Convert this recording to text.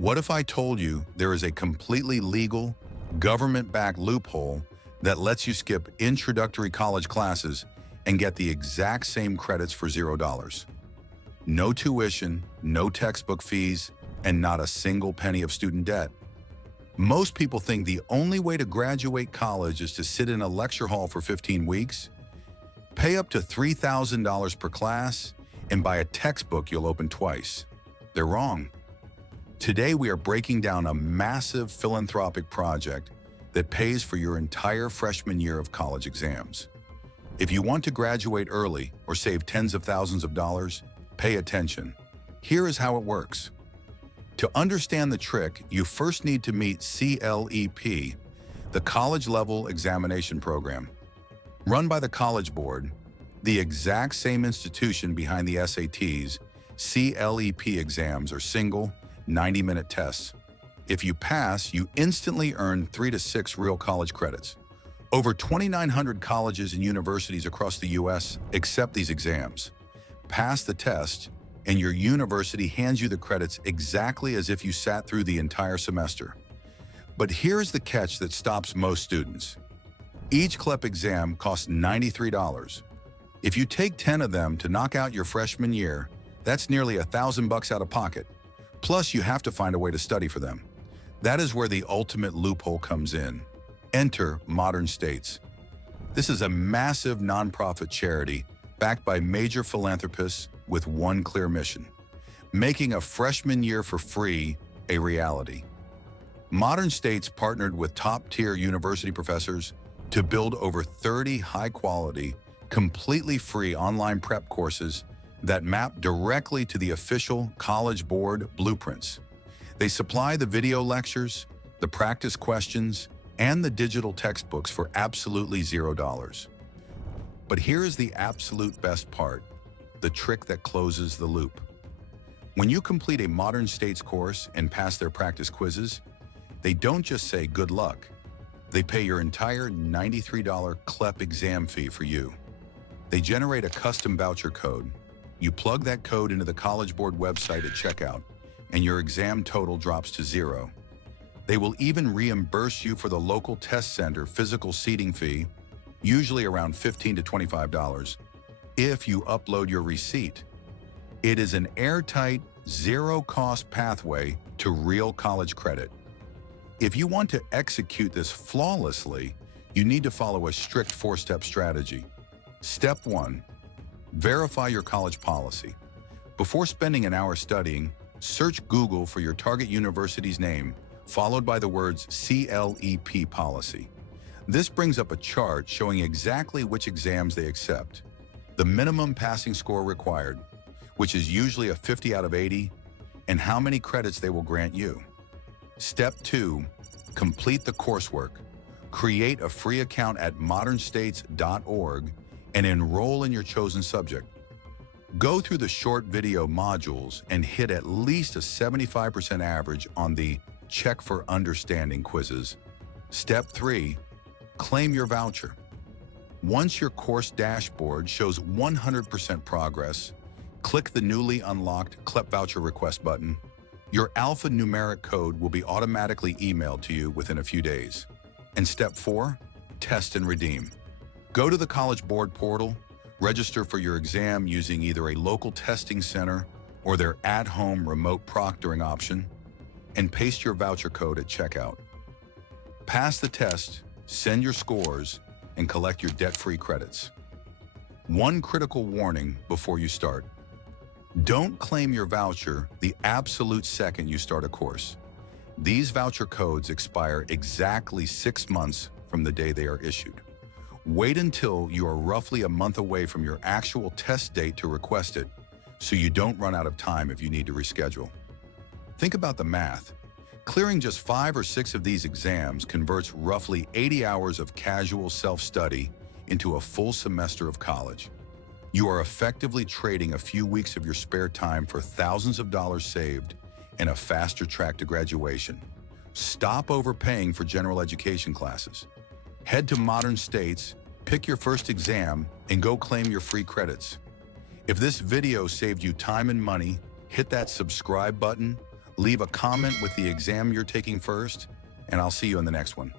What if I told you there is a completely legal, government-backed loophole that lets you skip introductory college classes and get the exact same credits for $0? No tuition, no textbook fees, and not a single penny of student debt. Most people think the only way to graduate college is to sit in a lecture hall for 15 weeks, pay up to $3,000 per class, and buy a textbook you'll open twice. They're wrong. Today, we are breaking down a massive philanthropic project that pays for your entire freshman year of college exams. If you want to graduate early or save tens of thousands of dollars, pay attention. Here is how it works. To understand the trick, you first need to meet CLEP, the College Level Examination Program. Run by the College Board, the exact same institution behind the SATs, CLEP exams are single, 90-minute tests. If you pass, you instantly earn 3 to 6 real college credits. Over 2,900 colleges and universities across the U.S. accept these exams. Pass the test, and your university hands you the credits exactly as if you sat through the entire semester. But here's the catch that stops most students. Each CLEP exam costs $93. If you take 10 of them to knock out your freshman year, that's nearly $1,000 out of pocket. Plus, you have to find a way to study for them. That is where the ultimate loophole comes in. Enter Modern States. This is a massive nonprofit charity backed by major philanthropists with one clear mission: making a freshman year for free a reality. Modern States partnered with top-tier university professors to build over 30 high-quality, completely free online prep courses that map directly to the official College Board blueprints. They supply the video lectures, the practice questions, and the digital textbooks for absolutely $0. But here is the absolute best part, the trick that closes the loop. When you complete a Modern States course and pass their practice quizzes, they don't just say good luck. They pay your entire $93 CLEP exam fee for you. They generate a custom voucher code. You plug that code into the College Board website at checkout, and your exam total drops to $0. They will even reimburse you for the local test center physical seating fee, usually around $15 to $25, if you upload your receipt. It is an airtight, zero-cost pathway to real college credit. If you want to execute this flawlessly, you need to follow a strict 4-step strategy. Step 1. Verify your college policy. Before spending an hour studying, search Google for your target university's name, followed by the words CLEP policy. This brings up a chart showing exactly which exams they accept, the minimum passing score required, which is usually a 50 out of 80, and how many credits they will grant you. Step 2, complete the coursework. Create a free account at modernstates.org and enroll in your chosen subject. Go through the short video modules and hit at least a 75% average on the Check for Understanding quizzes. Step 3, claim your voucher. Once your course dashboard shows 100% progress, click the newly unlocked CLEP voucher request button. Your alphanumeric code will be automatically emailed to you within a few days. And Step 4, test and redeem. Go to the College Board portal, register for your exam using either a local testing center or their at-home remote proctoring option, and paste your voucher code at checkout. Pass the test, send your scores, and collect your debt-free credits. One critical warning before you start. Don't claim your voucher the absolute second you start a course. These voucher codes expire exactly 6 months from the day they are issued. Wait until you are roughly a month away from your actual test date to request it, so you don't run out of time if you need to reschedule. Think about the math. Clearing just 5 or 6 of these exams converts roughly 80 hours of casual self-study into a full semester of college. You are effectively trading a few weeks of your spare time for thousands of dollars saved and a faster track to graduation. Stop overpaying for general education classes. Head to Modern States, pick your first exam, and go claim your free credits. If this video saved you time and money, hit that subscribe button, Leave a comment with the exam you're taking first, and I'll see you in the next one.